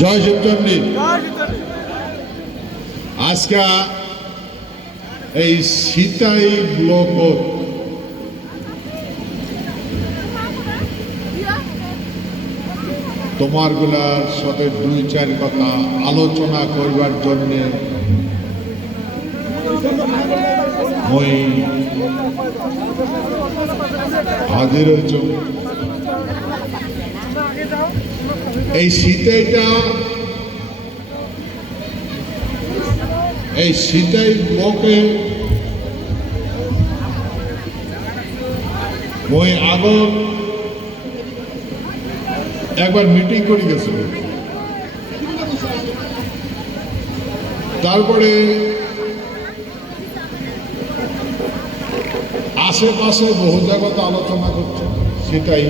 জয় শিবচন্ডী। আজকে এই সিতাই ব্লক তোমার গুলার সাথে দুই চার কথা আলোচনা করবার জন্য মই হাজির হয়েছ। এই সিতাই ব্লকে মই আগত একবার মিটিং করে গেছিল, তারপরে আশেপাশে বহু জায়গাতে আলোচনা করছে সেটাই।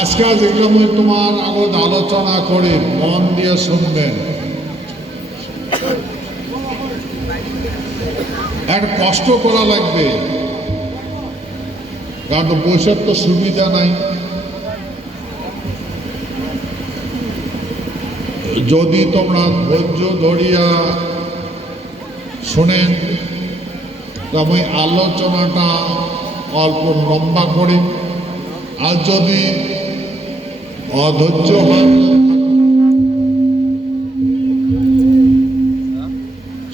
আজকে যেগুলো আমি তোমার আগত আলোচনা করে মন দিয়ে শুনবেন, এক কষ্ট করা লাগবে, কারণ বৈশাখ তো সুবিধা নাই। যদি তোমরা ধৈর্য ধরিয়া শোনেন, আমি আলোচনাটা অল্প লম্বা করি, আর যদি অধৈর্য হয়,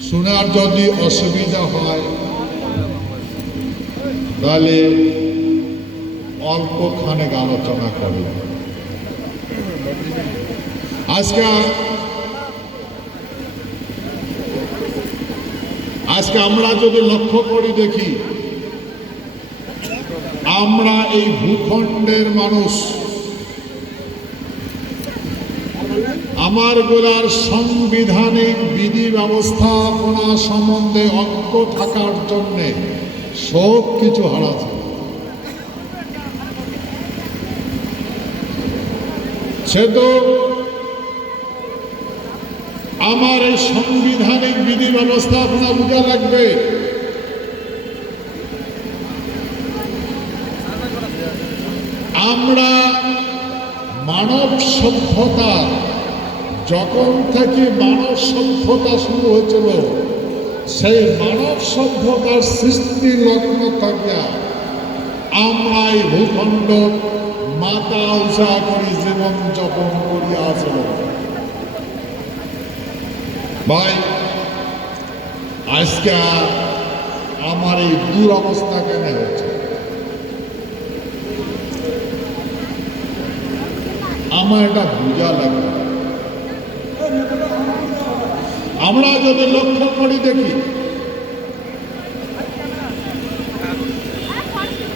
শোনার যদি অসুবিধা হয়, তাহলে অল্পখানেক আলোচনা করি। আজকে আমরা যদি লক্ষ্য করি দেখি, আমরা এই ভূখণ্ডের মানুষ, আমার গোলার সাংবিধানিক বিধি ব্যবস্থাপনা সম্বন্ধে অজ্ঞ থাকার জন্যে সব কিছু হারাচ্ছে। সে তো আমার এই সাংবিধানিক বিধি ব্যবস্থাপনা বোঝা লাগবে। আমরা মানব সভ্যতা, যখন থেকে মানব সভ্যতা শুরু হয়েছিল, সেই মানব সভ্যতার সৃষ্টি লগ্ন থাকিয়া আমরা এই ভূখণ্ড মাতা উষা করি জীবন যাপন করিয়া আসল। ভাই, আজকে আমার এই দুরবস্থা কেন হচ্ছে? আমার এটা বোঝা লাগবে। আমরা যদি লক্ষ্য করি দেখি,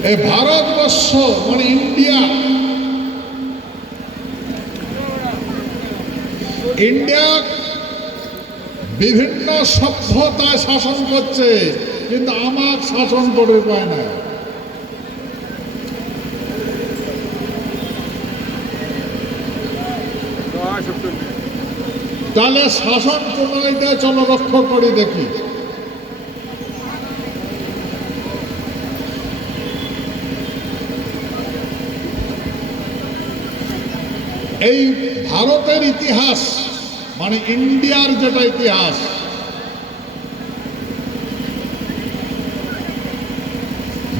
এই ভারতবর্ষ মানে ইন্ডিয়া বিভিন্ন সভ্যতায় শাসন করছে, কিন্তু আমার শাসন করে পায় না। তাহলে শাসন প্রণালীটা চলো লক্ষ্য করে দেখি। এই ভারতের ইতিহাস মানে ইন্ডিয়ার যেটা ইতিহাস,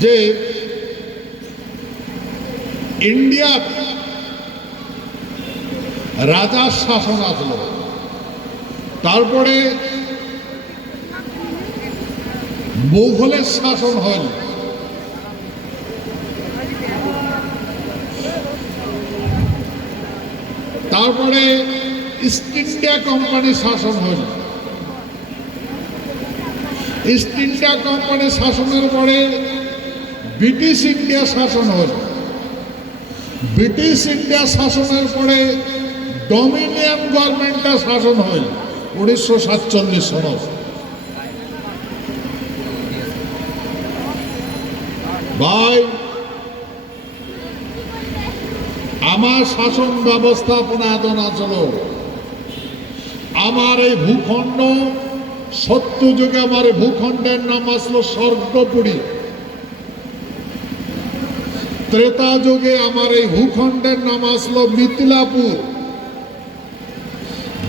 যে ইন্ডিয়া রাজার শাসন আসলো, তারপরে মুঘলের শাসন হল, তারপরে ইস্ট ইন্ডিয়া কোম্পানির শাসন হল। ইস্ট ইন্ডিয়া কোম্পানির শাসনের পরে ব্রিটিশ ইন্ডিয়া শাসন হল। ব্রিটিশ ইন্ডিয়া শাসনের পরে ডমিনিয়ন গভর্নমেন্টের শাসন হল 1947 সনে। ভাই, আমার শাসন ব্যবস্থাপনা এত না চলো, আমার এই ভূখণ্ড সত্য যুগে আমার ভূখণ্ডের নাম আসলো স্বর্গপুরী। ত্রেতা যুগে আমার এই ভূখণ্ডের নাম আসলো মিথিলাপুর।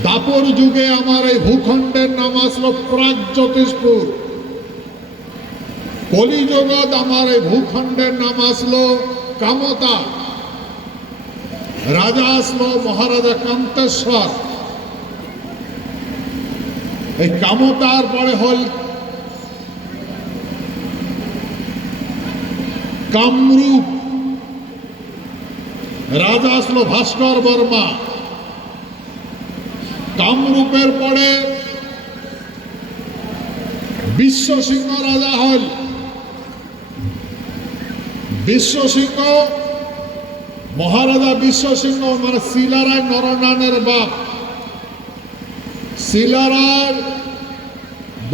দাপর যুগে আমার এই ভূখণ্ডের নাম আসলো প্রাগজ্যোতিষপুর। কলিযুগত আমার এই ভূখণ্ডের নাম আসলো কামতা। রাজা আসলো মহারাজা কান্তেশ্বর। এই কামতার পরে হল কামরূপ। রাজা আসলো ভাস্কর বর্মা। কামরূপের পরে বিশ্বসিংহ রাজা হল। বিশ্বসিংহ মহারাজা বিশ্বসিংহ মানে শিলারায় নরনারায়ণের বাপ। শিলারায়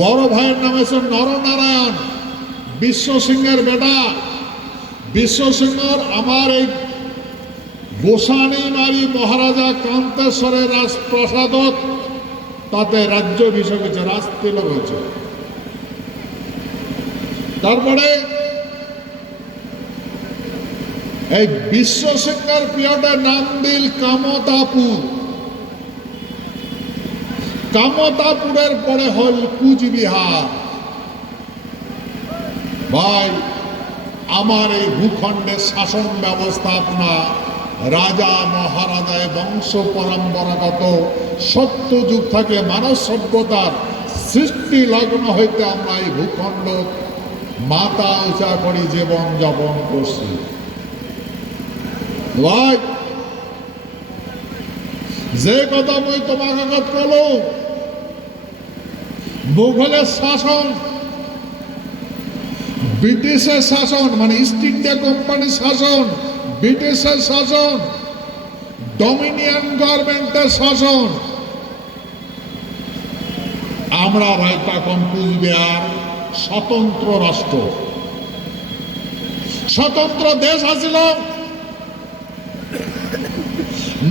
বড় ভাইয়ের নাম হচ্ছে নরনারায়ণ, বিশ্বসিংহের বেটা। বিশ্বসিংহর আমার এই গোসানিমারি মহারাজা কান্তেশ্বরের রাজপ্রাসাদত তাতে রাজ্যাভিষেক হয়েছে, রাজতিলক হয়েছে। তারপরে এই বিশ্বসিংহের পিরিয়ডের নাম দিল কামতাপুর। কামতাপুরের পরে হল কুচবিহার। ভাই, আমার এই ভূখণ্ডের শাসন ব্যবস্থাপনা রাজা মহারাজায় বংশ পরম্পরাগত সত্যযুগ থেকে মানব সভ্যতার সৃষ্টি লগ্ন হইতে আমরা এই ভূখণ্ড মাথা উঁচা করি জীবন যাপন করছি। ভাই, যে কথা মই তোমাকে বলো, মুঘলের শাসন, ব্রিটিশের শাসন মানে ইস্ট ইন্ডিয়া কোম্পানির শাসন, ব্রিটিশের শাসন, ডমিনিয়ন গভর্নমেন্টের শাসন, আমরা ভাই তখন কুচবিহার স্বতন্ত্র রাষ্ট্র, স্বতন্ত্র দেশ আছিল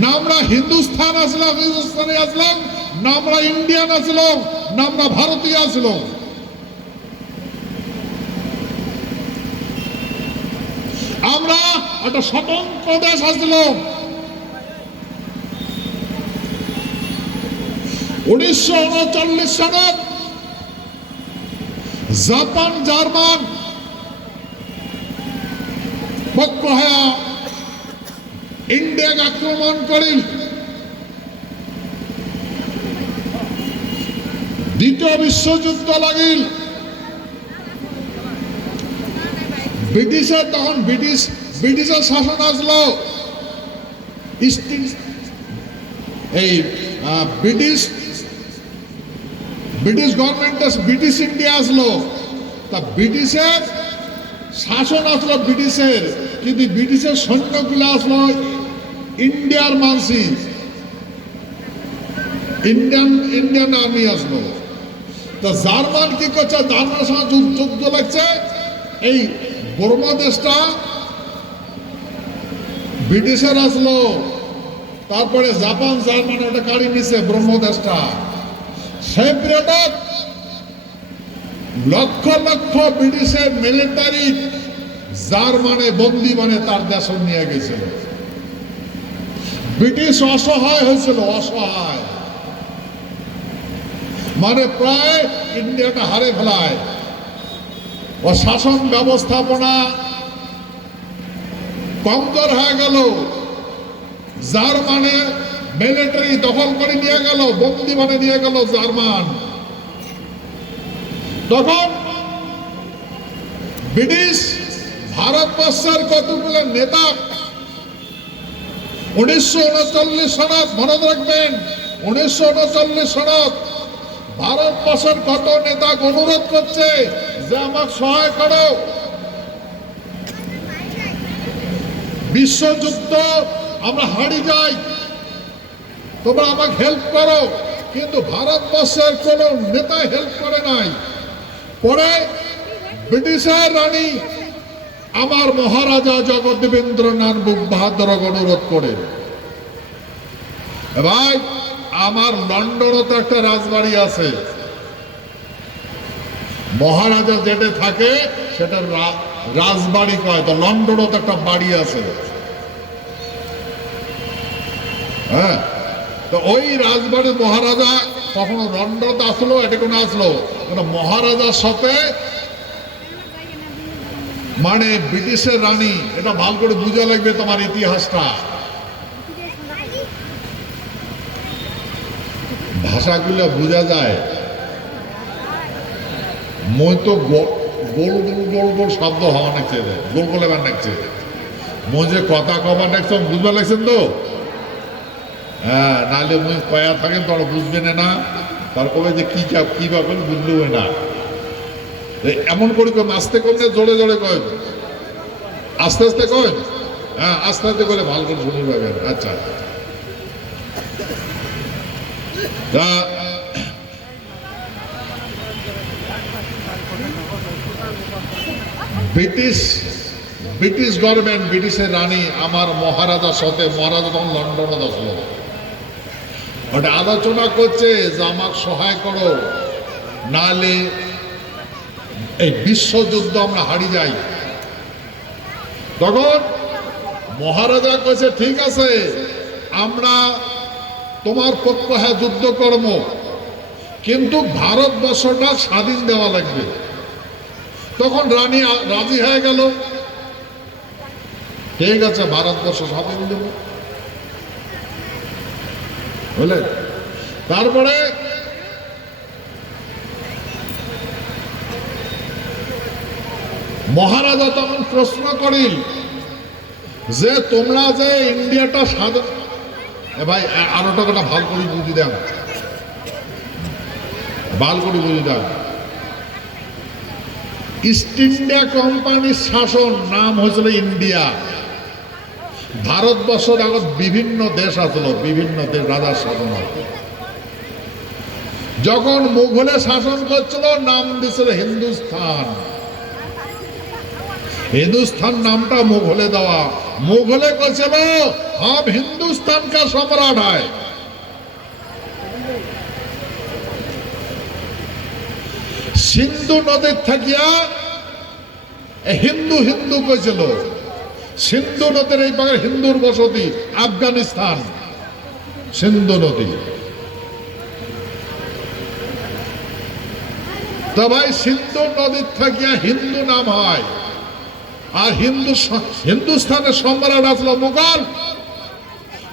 না। আমরা হিন্দুস্থান আসলাম, হিন্দুস্তানি আসলাম না। আমরা ইন্ডিয়ান আসলাম না। আমরা ভারতীয় আসলাম। আমরা একটা স্বতন্ত্র দেশ আসলাম। 1939 সনত জাপান জার্মান পক্ষ হয়ে ইন্ডিয়াকে আক্রমণ করিল। দ্বিতীয় বিশ্বযুদ্ধ লাগিল। ব্রিটিশের তখন ব্রিটিশের শাসন আসলো। এই ব্রিটিশ গভর্নমেন্ট ব্রিটিশ ইন্ডিয়া আসলো। তা ব্রিটিশের শাসন আসলো ব্রিটিশের, কিন্তু ব্রিটিশের সৈন্যগুলো আসলো ইন্ডিয়ার মানসি, ইন্ডিয়ান আর্মি আসলো। তা জার্মান কি করছে, জার্মানের সঙ্গে যুদ্ধ লাগছে। এই বর্মা দেশটা ব্রিটিশের আসলো। তারপরে জাপান জার্মান ওটা কাড়ি নিছে ব্রহ্মদেশটা। সেই পিরিয়ডত লক্ষ লক্ষ ব্রিটিশের মিলিটারি জার্মানে বন্দি মানে তার দেশ নিয়ে গেছিল। ব্রিটিশ অসহায় হয়েছিল, অসহায় মানে প্রায় ইন্ডিয়াটা হারে ফেলায়। ও শাসন ব্যবস্থাপনা কমজোর হয়ে গেল। জার্মানের মিলিটারি দখল করে নিয়ে গেল, বন্দি মানে নিয়ে গেল জার্মান। তখন ব্রিটিশ ভারতবর্ষের কতগুলো নেতা 1939 সনত মনে রাখবেন, 1939 সনত ভারতবর্ষের কত নেতা অনুরোধ করছে যে আমাকে সহায় করো, বিশ্বযুদ্ধ আমরা হারিয়ে যাই, তোমরা আমাকে হেল্প করো। কিন্তু ভারতবর্ষের কোন নেতা হেল্প করে নাই। পরে ব্রিটিশের রানী আমার মহারাজা জগদেবেন্দ্রনাথ বাহাদুর অনুরোধ করে, ভাই আমার লন্ডনে তো একটা রাজবাড়ি আছে, মহারাজা যেটা থাকে সেটা রাজবাড়ি কয়, তো লন্ডনও তো একটা বাড়ি আছে। হ্যাঁ, তো ওই রাজবাড়ির মহারাজা কখনো লন্ডনে আসলো, এটা কোনো আসলো মহারাজার সাথে মানে ব্রিটিশের রানী, এটা ভালো করে বুঝা লাগবে তোমার ইতিহাসটা। ভাষাগুলো বোঝা যায়। মই তো গোল গোল গোল গোল শব্দ হওয়া নাকছে, গোল গোল এবার নাকছে। মই যে কথা কবার নাকছ বুঝবা লাগছেন তো? হ্যাঁ, নাহলে মই কয়া থাকেন তোরা বুঝবেন না, তার কবে যে কি কি পাবেন বুঝলেও না। এমন করে কম আস্তে করলে জোরে জোরে কয়, আস্তে আস্তে কয়। হ্যাঁ, আস্তে আস্তে করে ভালো করে শুনে পাবেন। আচ্ছা, ব্রিটিশ গভর্নমেন্ট, ব্রিটিশের রানী আমার মহারাজার সাথে, মহারাজা তখন লন্ডনে আসলো, ওটা আলোচনা করছে যে আমাকে সহায় করো, নাহলে এই বিশ্বযুদ্ধ আমরা হারিয়ে যাই। তখন মহারাজা কইছে ঠিক আছে, আমরা তোমার পক্ষ হ্যাঁ যুদ্ধ করব, কিন্তু ভারতবর্ষটা স্বাধীন দেওয়া লাগবে। তখন রানী রাজি হয়ে গেল, ঠিক আছে ভারতবর্ষ স্বাধীন দেব। বুঝলেন? তারপরে মহারাজা তখন প্রশ্ন করিল যে তোমরা যে ইন্ডিয়াটা স্বাধীন, ভাই আরো টাকাটা ভাল করে বুঝি দেন, ভাল করে বুঝি দেন। ইস্ট ইন্ডিয়া কোম্পানির শাসন নাম হয়েছিল ইন্ডিয়া। ভারতবর্ষের আগত বিভিন্ন দেশ আসলো, বিভিন্ন দেশ রাজার শাসন। যখন মুঘলে শাসন করছিল নাম দিয়েছিল হিন্দুস্তান। हिंदुस्तान नामटा मुगले देवा, मुगले कइছিল हम हिंदुस्तान का सम्राट है। सिंधु नदी থাকিয়া हिंदू हिंदू কইছিল, सिंधु नदीर এই পারে হিন্দুর বসতি আফগানিস্তান, সিন্ধু নদী। তো ভাই সিন্ধু নদীর থাকিয়া হিন্দু নাম হয়, আর হিন্দুস্তানের সম্রাট আসলো মুঘল,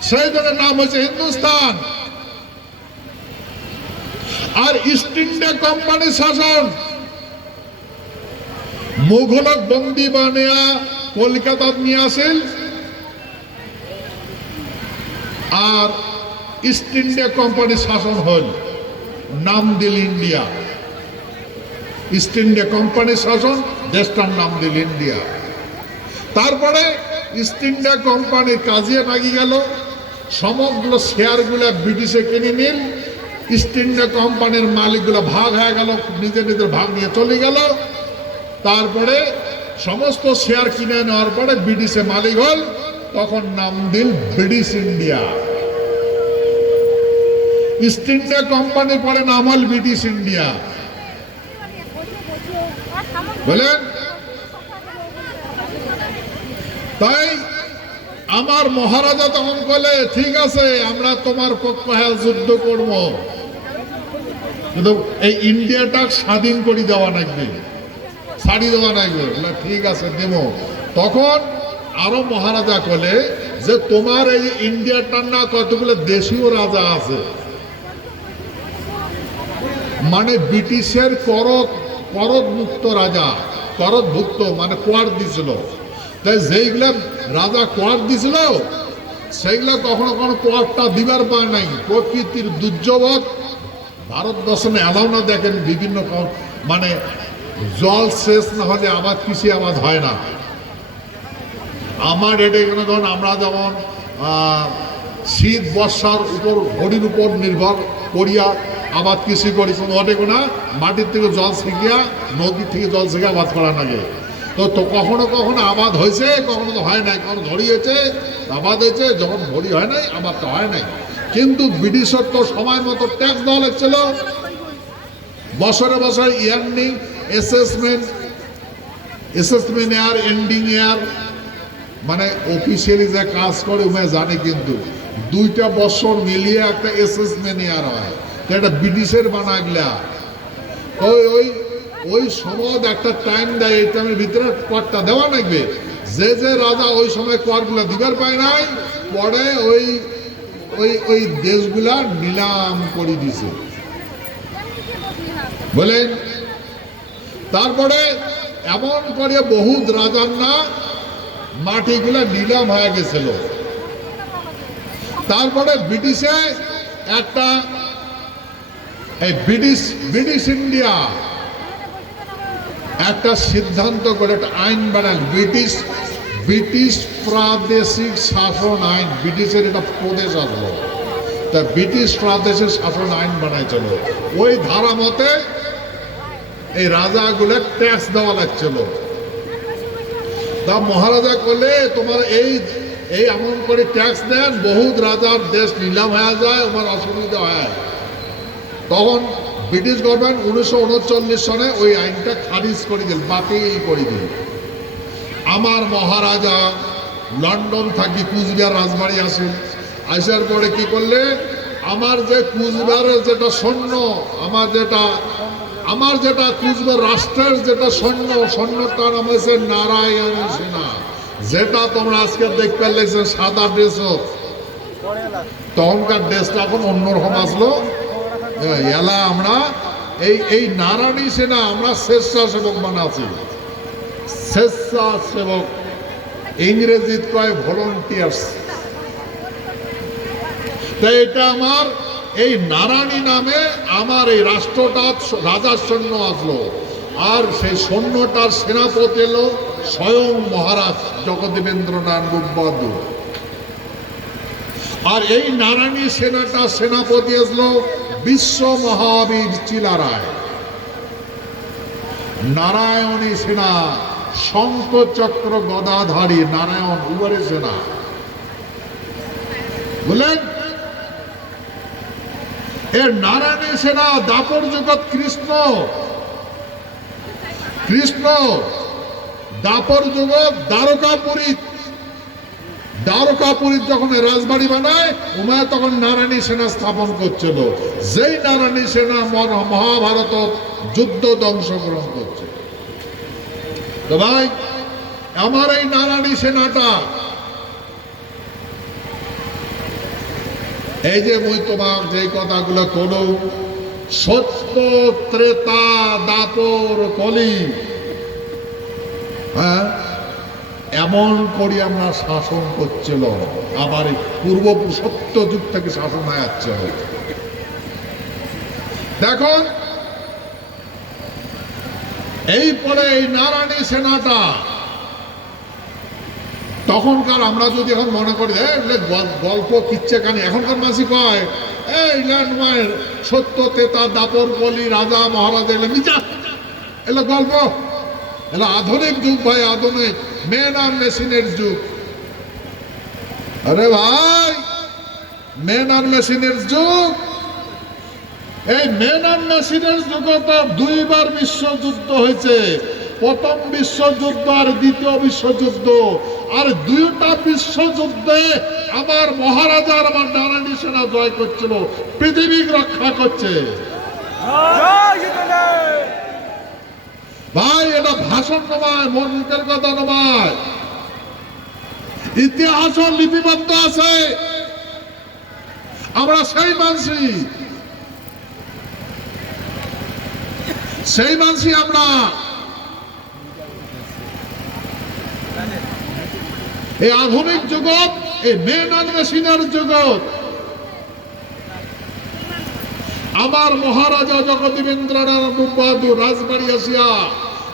সেই জন্য নাম হয়েছে হিন্দুস্তান। আর ইস্ট ইন্ডিয়া কোম্পানির শাসন মুঘলক বন্দি বানিয়া কলকাতা নিয়ে আসেন, আর ইস্ট ইন্ডিয়া কোম্পানির শাসন হল, নাম দিল ইন্ডিয়া। ইস্ট ইন্ডিয়া কোম্পানির শাসন, দেশটার নাম দিল ইন্ডিয়া। তারপরে ইস্ট ইন্ডিয়া কোম্পানির কাজে লাগি গেল, সমগ্র শেয়ারগুলো ব্রিটিশে কিনে নিল। ইস্ট ইন্ডিয়া কোম্পানির মালিকগুলো ভাগ হয়ে গেল, নিজের নিজের ভাগ নিয়ে চলে গেল। তারপরে সমস্ত শেয়ার কিনে নেওয়ার পরে ব্রিটিশে মালিক হল, তখন নাম দিল ব্রিটিশ ইন্ডিয়া। ইস্ট ইন্ডিয়া কোম্পানির পরে নাম হল ব্রিটিশ ইন্ডিয়া। বলেন? তাই আমার মহারাজা তখন বলে ঠিক আছে আমরা তোমার পক্ষে যুদ্ধ করব, কিন্তু এই ইন্ডিয়াটা স্বাধীন করে দেওয়া লাগবে, ছাড়ি দেওয়া লাগবে। ঠিক আছে দেব। তখন আরো মহারাজা বলে যে তোমার এই ইন্ডিয়াটার না কতগুলো দেশীয় রাজা আছে, মানে ব্রিটিশের করদ মুক্ত রাজা, করদভুক্ত মানে কোয়ার দিছিল। তাই যেইগুলা রাজা কোয়ার দিছিল সেইগুলা কখনো কখনো কোয়ারটা দিবার পায় নাই। প্রকৃতির দুর্যোগ ভারতবর্ষে এলাও না। দেখেন বিভিন্ন মানে জল শেষ না হলে আবাদ কৃষি আবাদ হয় না। আমার এটা এখানে ধরুন আমরা যেমন শীত বর্ষার উপর ঘড়ির উপর নির্ভর করিয়া আবাদ কৃষি করি, কোনো ঘটে না মাটির থেকে জল ছিকিয়া নদীর থেকে জল ছিকিয়া আবাদ করা লাগে। তো কখনো কখনো আবাদ হয়েছে, কখনো তো হয় নাই। কখনো ঘড়ি হয়েছে আবাদ হয়েছে, যখন ঘড়ি হয় নাই আবাদ তো হয় নাই। কিন্তু ব্রিটিশের তো সময় মতো ট্যাক্স দেওয়া লাগছিল, বছরে বছরে earning assessment assessment year, ending year, মানে অফিসিয়ালি যে কাজ করে উমায় জানে, কিন্তু 2টা বছর মিলিয়ে একটা অ্যাসেসমেন্ট ইয়ার হয়। এটা ব্রিটিশের বানাগলা ওই ওই ওই সময় একটা টাইম দেয়, এই টাইমের ভিতরে করটা দেওয়া লাগবে। যে যে রাজা ওই সময় করগুলা দিবার পায় নাই, পরে ওই ওই ওই দেশগুলা নিলাম করে দিছে বলেন। তারপরে এমন করে বহুত রাজার না মাটিগুলা নিলাম হয়ে গেছিল। তারপরে ব্রিটিশে একটা এই ব্রিটিশ ইন্ডিয়া একটা সিদ্ধান্ত করে একটা আইন বানাল, ব্রিটিশ প্রাদেশিক শাসন আইন। ব্রিটিশের এটা প্রদেশ আসলো, তা ব্রিটিশ প্রাদেশিক শাসন আইন বানাইছিল। ওই ধারা মতে এই রাজাগুলো ট্যাক্স দেওয়া লাগছিল। তা মহারাজা করলে তোমার এই এমন করে ট্যাক্স দেন, বহুত রাজার দেশ নিলাম হয়ে যায়, আমার অসুবিধা হয়। তখন ব্রিটিশ গভর্নমেন্ট 1939 সনে ওই আইনটা খারিজ করে দিল, বাতিল করে দিল। আমার মহারাজা লন্ডন থাকি কুচবিহার রাজবাড়ি আসেন, আসার পরে কি করলে, আমার যে কুচবিহারের যেটা সৈন্য, আমার যেটা কুচবিহার রাষ্ট্রের যেটা সৈন্যটার নাম হয়েছে নারায়ণ সেনা, যেটা তোমরা আজকে দেখতে লাগছে সাদা ড্রেস, তখনকার ড্রেসটা এখন অন্যরকম আসলো। এলা আমরা এই নারায়ণী সেনা আমরা স্বেচ্ছাসেবক বানাচ্ছি। স্বেচ্ছাসেবক ইংরেজিত কয় ভলেন্টিয়ার্স। তাই এটা আমার এই নারায়ণী নামে আমার এই রাষ্ট্রটা রাজার সৈন্য আসলো, আর সেই সৈন্যটার সেনাপতি এলো স্বয়ং মহারাজ জগদেবেন্দ্রনাথ মুখবাহাদুর। আর এই নারায়ণী সেনাটা সেনাপতি আসলো বিশ্ব মহাবীর চিলারায়। নারায়ণী সেনা শঙ্খ চক্র গদাধারী নারায়ণ উবারে সেনা, বুঝলেন। এর নারায়ণী সেনা দাপর জগৎ কৃষ্ণ দাপর জগৎ দ্বারকাপুরী যখন রাজবাড়ি বানায় উমায় তখন নারায়ণী সেনা স্থাপন করছিল। যেই নারায়ণী সেনা মহাভারত যুদ্ধ অংশগ্রহণ করছে। তো ভাই আমার এই নারায়ণী সেনাটা, এই যে মুই তোমার যে কথাগুলো করো, সত্য ত্রেতা দাপর কলি, হ্যাঁ এমন করি আমরা শাসন করছিল। আবার পূর্ব সত্য যুগ থেকে শাসন হয়ে যাচ্ছে। দেখুন এই পরে এই নারায়ণী সেনাটা তখনকার আমরা যদি এখন মনে করি গল্প কিচ্ছে কানি, এখনকার মাসি কয় এই ল্যান্ডমার্ক সত্য তেতা দাপর কলি রাজা মহারাজা এলো গল্প। এলো আধুনিক যুগ ভাই, আধুনিক মেন আর মেশিনের যুগ। আরে ভাই মেন আর মেশিনের যুগ। এই মেন আর মেশিনের যুগে তো 2বার বিশ্বযুদ্ধ হয়েছে, প্রথম বিশ্বযুদ্ধ আর দ্বিতীয় বিশ্বযুদ্ধ। আর 2টা বিশ্বযুদ্ধে আমার মহারাজার আমার নারায়ণী সেনা জয় করছিল, পৃথিবী রক্ষা করছে। ভাই এটা ভাষণ নয়, মোর মুখের কথা নয়, ইতিহাস লিপিবদ্ধ আছে। আমরা সেই মানসি আমরা। এই আধুনিক জগৎ, এই মেন আর মেশিনের জগৎ, আমার মহারাজা জগদেবেন্দ্রনাথ মুখবাহাদুর রাজবাড়ি আসিয়া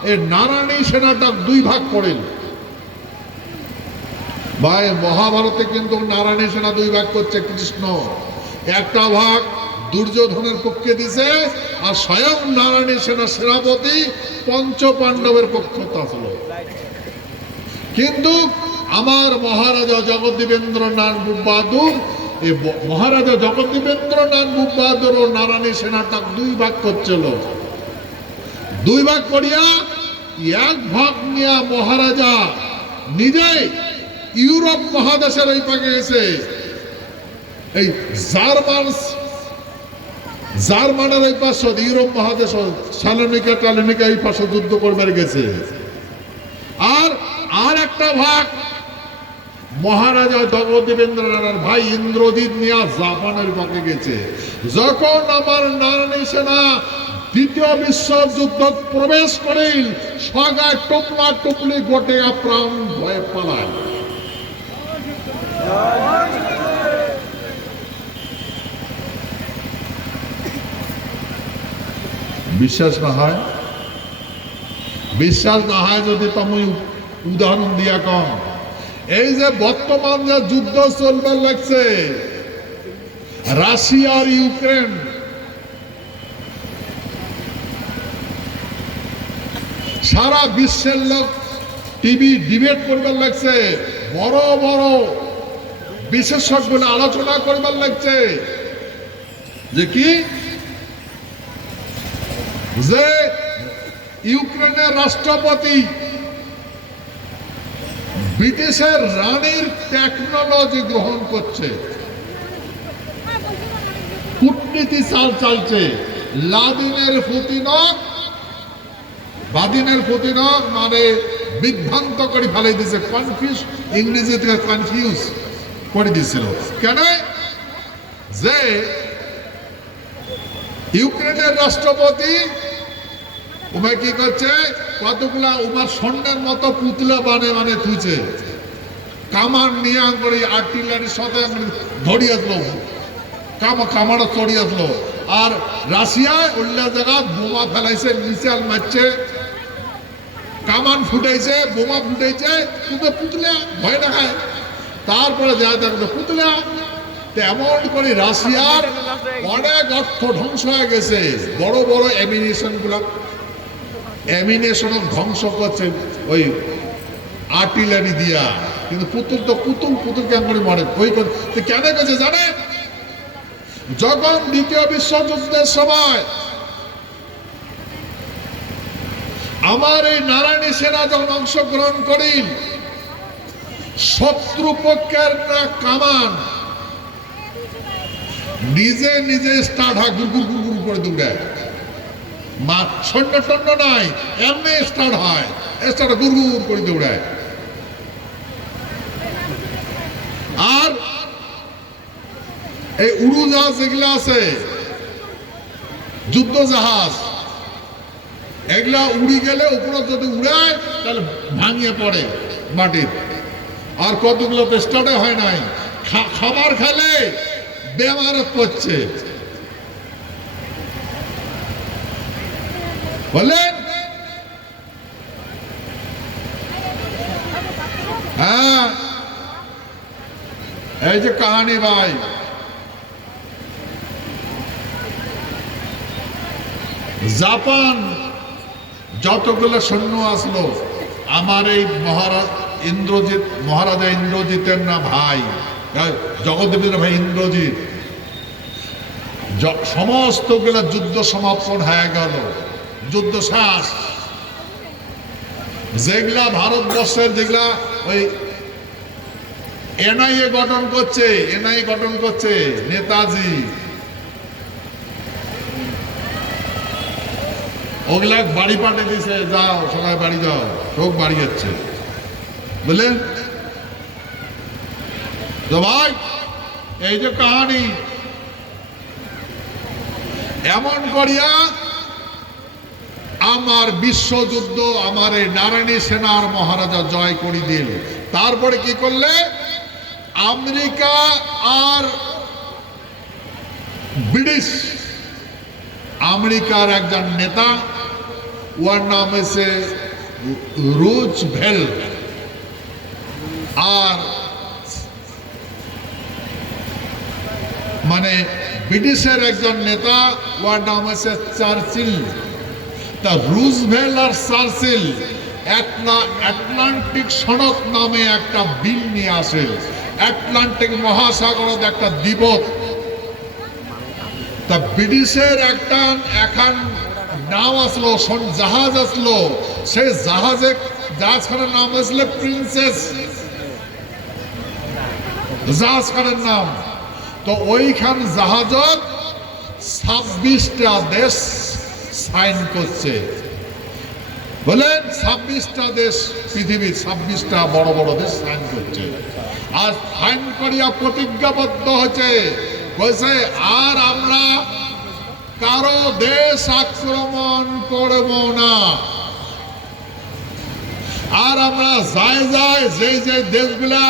এই নারায়ণী সেনাটা 2 ভাগ করেন। ভাই মহাভারতে কিন্তু নারায়ণী সেনা 2 ভাগ করছে কৃষ্ণ। একটা ভাগ দুর্যোধনের পক্ষে দিছে, আর স্বয়ং নারায়ণী সেনা সেনাপতি পঞ্চ পাণ্ডবের পক্ষ আসলো। কিন্তু আমার মহারাজা জগদেবেন্দ্রনাথ মুখবাহাদুর, এই মহারাজা জগদেবেন্দ্রনাথ মুখবাহাদুর ও নারায়ণী সেনাটা 2 ভাগ করছিল। 2 ভাগ করিয়া এক ভাগ নিয়ে মহারাজা নিজে ইউরোপ মহাদেশের ওই পাকে গেছে, এই জার্মানের ওই পাশে ইউরোপ মহাদেশ সালোনিকা এই পাশে যুদ্ধ করবার গেছে। আর একটা ভাগ মহারাজা জগদেবেন্দ্র রানার ভাই ইন্দ্রজিৎ নিয়ে জাপানের পক্ষে গেছে। যখন আমার নারায়ণী সেনা দ্বিতীয় বিশ্বযুদ্ধ প্রবেশ করিল, সগায় টুপলা টুপলি গোটে প্রাণ ভয়ে পালায়। বিশ্বাস না হয় যদি তুমি উদাহরণ দিয়া কম, এই যে বর্তমান যে যুদ্ধ চলবার লাগছে রাশিয়া আর ইউক্রেন, সারা বিশ্বের লোক টিভি ডিবেট করবার লাগছে, বড় বড় বিশেষজ্ঞরা আলোচনা করবার লাগছে যে কি, যে ইউক্রেনের রাষ্ট্রপতি ব্রিটিশের রানীর টেকনোলজি গ্রহণ করছে, কূটনীতি চালছে। বাদিনের পুতিনক মানে বিভ্রান্ত করে ফেলাই দিছে, কনফিউজ, ইংরেজিতে কনফিউজ করে দিছিল। কেন? যে ইউক্রেনের রাষ্ট্রপতি উমায় কি করছে, কতগুলা উমার স্বর্ণের মতো পুতলা মানে তুইছে, কামান নিয়ে করে আর্টিলারির সাথে ধরি আসলো, কামাটা চড়ি আসলো। আর রাশিয়ায় উল্লা জায়গা বোমা ফেলাইছে, মিসাইল মারছে, কামান ফুটাইছে, বোমা ফুটাইছে, কিন্তু পুতলা ভয় দেখায়। তারপরে যা দেখো পুতলা, এমন করে রাশিয়ার অনেক অর্থ ধ্বংস হয়ে গেছে। বড় বড় অ্যামিনেশন ধ্বংস করছে ওই আর্টিলারি দিয়া, কিন্তু পুতুল কেন করে মরে ওই কেন গেছে জানে? যখন দ্বিতীয় বিশ্বযুদ্ধের সময় আমার এই নারায়ণী সেনা যখন অংশগ্রহণ করি, শত্রুপক্ষের না কামান নিজে স্টার্ট হয়, গুড় করে দৌড়ায়, সৈন্য টন্য নাই, এমনি স্টার্ট হয়, গুড় করে দৌড়ায়। আর এই উড়োজাহাজ যেগুলা আছে, যুদ্ধ জাহাজ, এগুলা উড়ি গেলে উপরে যদি উড়ায় তাহলে ভাঙিয়ে পড়ে মাটির। আর কতগুলো তো স্টার্টে হয় নাই, খাবার খেলে বেমারত পড়ছে। বললেন হ্যাঁ, এই যে কাহানি ভাই, জাপান যতগুলো সৈন্য আসলো, আমার এই মহারাজা ইন্দ্রজিতের না ভাই, জগদেবের ভাই ইন্দ্রজিৎ, সমস্ত গুলা যুদ্ধ সমাপন হয়ে গেল, যুদ্ধ শেষ। যেগুলা ভারতবর্ষের যেগুলা ওই এনআইএ গঠন করছে নেতাজি, ওগুলা বাড়ি পাঠিয়ে দিছে, যাও সবাই বাড়ি যাও, সব বাড়ি যাচ্ছে। বুঝলেন তো ভাই, এই যে কাহানি, এমন করিয়া আমার বিশ্বযুদ্ধ আমার এই নারায়ণী সেনার মহারাজা জয় করে দিল। তারপরে কি করলে, আমেরিকা আর ব্রিটিশ, আমেরিকার একজন নেতা, ওর নাম হয়েছে রুজভেল্ট, আর মানে ব্রিটিশের একজন নেতা, ওর নাম হয়েছে চার্চিল। তা রুজভেল্ট আর চার্চিল আটলান্টিক সড়ক নামে একটা বিল নিয়ে আসে, আটলান্টিক মহাসাগরত একটা দ্বীপত। তা ব্রিটিশের এখন নাম আসলো, জাহাজ আসলো, সেই জাহাজখানের নাম আসলো প্রিন্সেস, জাহাজখানের নাম। তো ওইখান জাহাজত 26টা দেশ সাইন করছে। বলেন 26টা দেশ, পৃথিবীর 26টা বড় বড় দেশ সাইন করছে। আর সাইন করিয়া প্রতিজ্ঞাবদ্ধ হচ্ছে, বলছে আর আমরা কারো দেশ আক্রমণ করব না। আর আমরা যে দেশগুলা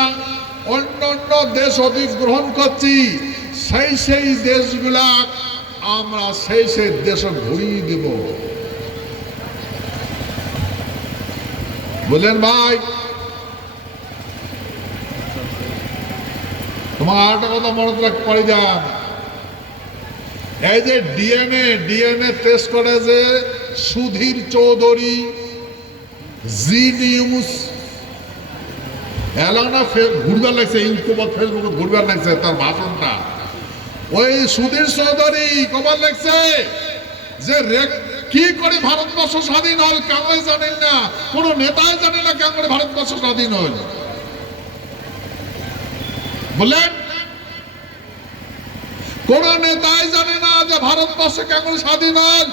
অন্য অন্য দেশ অধিগ্রহণ করছি, সেই দেশগুলা আমরা সেই দেশে ঘুরিয়ে দিব। বললেন ভাই, তোমার আরেকটা কথা মনে করে যান, এই যে ডিএনএ টেস্ট করে যে সুধীর চৌধুরী, জি নিউজ এলানা ঘুরবার লাগছে, ইউটিউব ফেসবুকে ঘুরবার লাগছে তার ভাষণটা। ওই সুধীর চৌধুরী কবার লাগছে যে কি করে ভারতবর্ষ স্বাধীন হল কেমন জানেন না, কোন নেতাই জানে না কেমন করে ভারতবর্ষ স্বাধীন হল। বললেন কোন নেতাই জানে না যে ভারতবর্ষ কেমন স্বাধীন হল।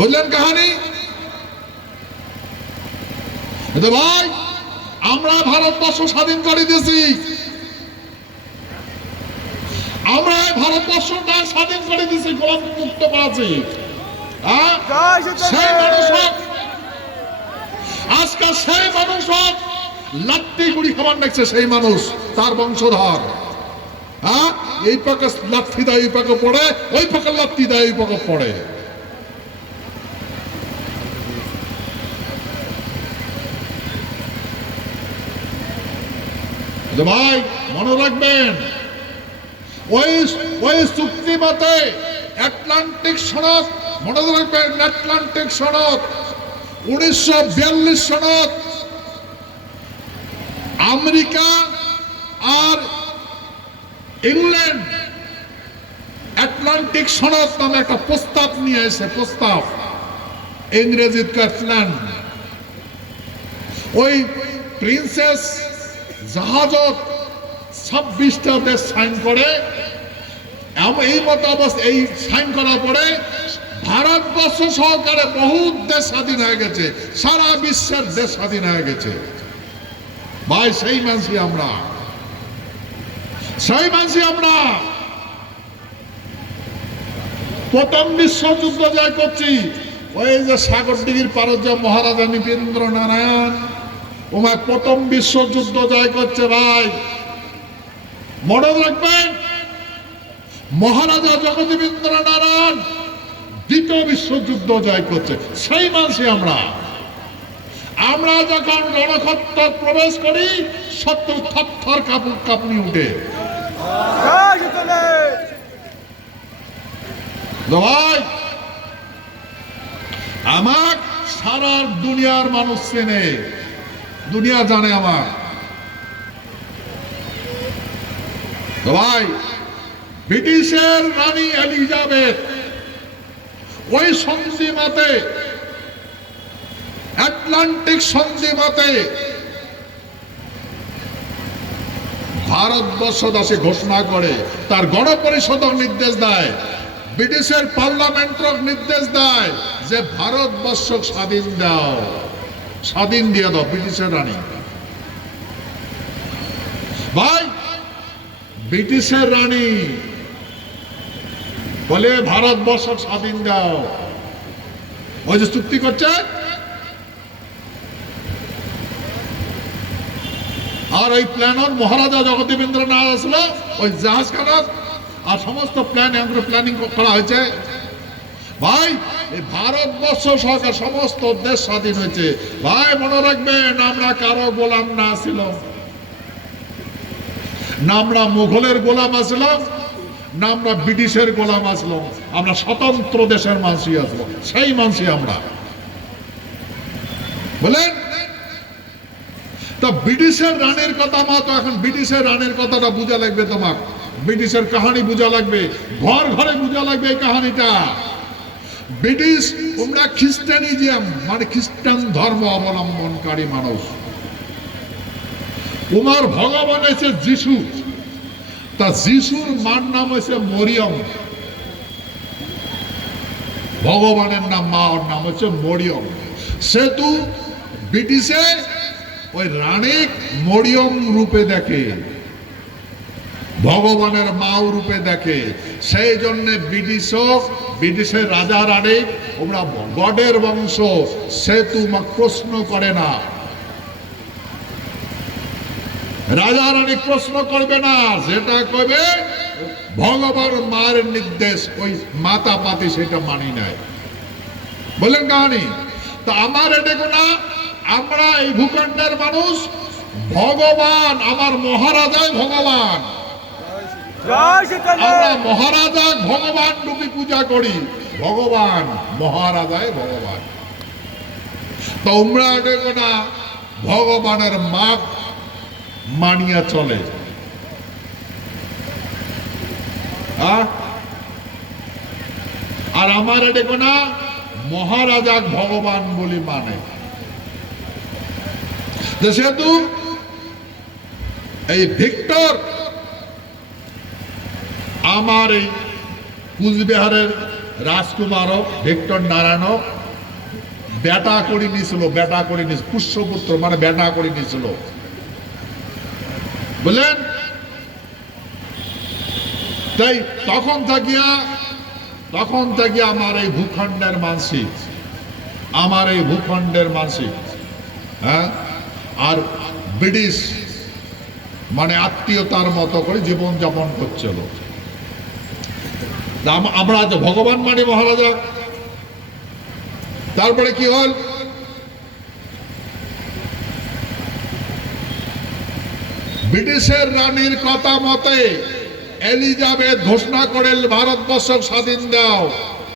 বললেন কাহানি ভাই, আমরা ভারতবর্ষ স্বাধীন করে দিয়েছি, আমরা ভারতবর্ষটা স্বাধীন করে দিয়েছি, গোলাম মুক্ত করেছি। সেই মানুষ আজকে সেই মানুষ লাত্তি গুড়ি খাবার দেখছে, সেই মানুষ তার বংশধর। এই পাকে লাত্তি দেয়, এই পাকে পড়ে, ওই পাকে লাত্তি দেয়, এই পাকে পড়ে। ভাই মনে রাখবেন, ওই চুক্তি মতে আটলান্টিক সনদ, মনে রাখবেন আটলান্টিক সনদ 1942 সনদ, আমেরিকা আর ইংল্যান্ড আটলান্টিক সনদ নামে একটা প্রস্তাব নিয়ে এসে, প্রস্তাব ইংরেজিতে কাটল্যান্ড। ওই প্রিন্সেস জাহাজত 26টা দেশ সাইন করে। এই মত অবস্থা, এই সাইন করার পরে ভারতবর্ষ সহকারে বহু দেশ স্বাধীন হয়ে গেছে, সারা বিশ্বের দেশ স্বাধীন হয়ে গেছে। ভাই সেই মানুষই আমরা, সেই মানুষই আমরা। প্রথম বিশ্বযুদ্ধ জয় করছি, ওই যে সাগরদিঘির পারদ যে মহারাজা নৃপেন্দ্র নারায়ণ, ওমায় প্রথম বিশ্বযুদ্ধ জয় করছে। ভাই মনে রাখবেন, মহারাজা জগদীবেন্দ্র নারায়ণ দ্বিতীয় বিশ্বযুদ্ধ জয় করছে, সেই মানুষই আমরা। আমরা যখন রণক্ষেত্রে প্রবেশ করি, শত্রু থরথর কাঁপুনি উঠে। ভাই আমার সারা দুনিয়ার মানুষ চেনে, দুনিয়া জানে আমার। ভাই ব্রিটিশের রানী এলিজাবেথ ওই সন্ধি মতে, আটলান্টিক সন্ধি মতে ভারতবর্ষবাসী ঘোষণা করে, তার গণপরিষদ নির্দেশ দেয়, ব্রিটিশের পার্লামেন্ট নির্দেশ দেয় যে ভারতবর্ষ স্বাধীন দাও, স্বাধীন দিয়ে দাও ব্রিটিশের রানী। ভাই ব্রিটিশের রানী বলে ভারতবর্ষ স্বাধীন দাও, ওই যে চুক্তি করছে। আর ওই প্ল্যান মহারাজা জগদীবেন্দ্র নারায়ণ আসলো, ওই জাহাজ খানাত আর সমস্ত প্ল্যানিং করা হয়েছে। ভাই এই ভারতবর্ষ সরকার সমস্ত দেশ স্বাধীন হয়েছে। ভাই মনে রাখবেন, আমরা কারো গোলাম না ছিলাম, না আমরা মুঘলের গোলাম আসলাম, না আমরা ব্রিটিশের গোলাম আসলাম, আমরা স্বতন্ত্র দেশের মানুষই আসবো, সেই মানুষই আমরা। বলেন তা ব্রিটিশের রানের কথা মা, তো এখন ব্রিটিশের রানের কথাটা বোঝা লাগবে তোমার, ব্রিটিশের কাহানি বোঝা লাগবে, ঘর ঘরে বোঝা লাগবে এই কাহানিটা। ব্রিটিশ তোমরা খ্রিস্টানিজম মানে খ্রিস্টান ধর্ম অবলম্বনকারী মানুষ, তোমার ভগবান হয়েছে যিশু, তা যিশুর মার নাম হয়েছে মরিয়ম, ভগবানের নাম মা ওর নাম হচ্ছে মরিয়ম। সেতু ব্রিটিশে ওই রানী মরিয়ম রূপে দেখে, ভগবানের মাও রূপে দেখে, সেই জন্য ব্রিটিশের রাজা রানী ওরা গডের বংশ, সেতু প্রশ্ন করে না, রাজা রানী প্রশ্ন করবে না, যেটা করবে ভগবান মায়ের নির্দেশ, ওই মাতা পাতি সেটা মানি নাই, বলেন কাহানি। তা আমার দেখো না, আমরা এই ভূখণ্ডের মানুষ, ভগবান আমার মহারাজাই ভগবান, আমরা মহারাজা ভগবান রূপী পূজা করি, ভগবান মহারাজায় ভগবান। তোমরা দেখো না ভগবানের মা মানিয়া চলে, আর আমার দেখো না মহারাজা ভগবান বলি মানে। যেহেতু এই ভিক্টর আমার এই কুচবিহারের রাজকুমার ভিক্টর নারায়ণ বেটা করে নিয়েছিল, বেটা করে নিয়েছিল, পুষ্যপুত্র মানে বেটা করে নিয়েছিল, বললেন। তাই তখন থাকিয়া আমার এই ভূখণ্ডের মানসিক, আমার এই ভূখণ্ডের মানসিক, হ্যাঁ, আর ব্রিটিশ মানে আত্মীয়তার মতো করে জীবন যাপন করছিল। আমরা তো ভগবান মানি মহারাজা। তারপরে কি হল, ব্রিটিশের রানীর কথা মতে এলিজাবেথ ঘোষণা করেন ভারতবর্ষ স্বাধীন দাও,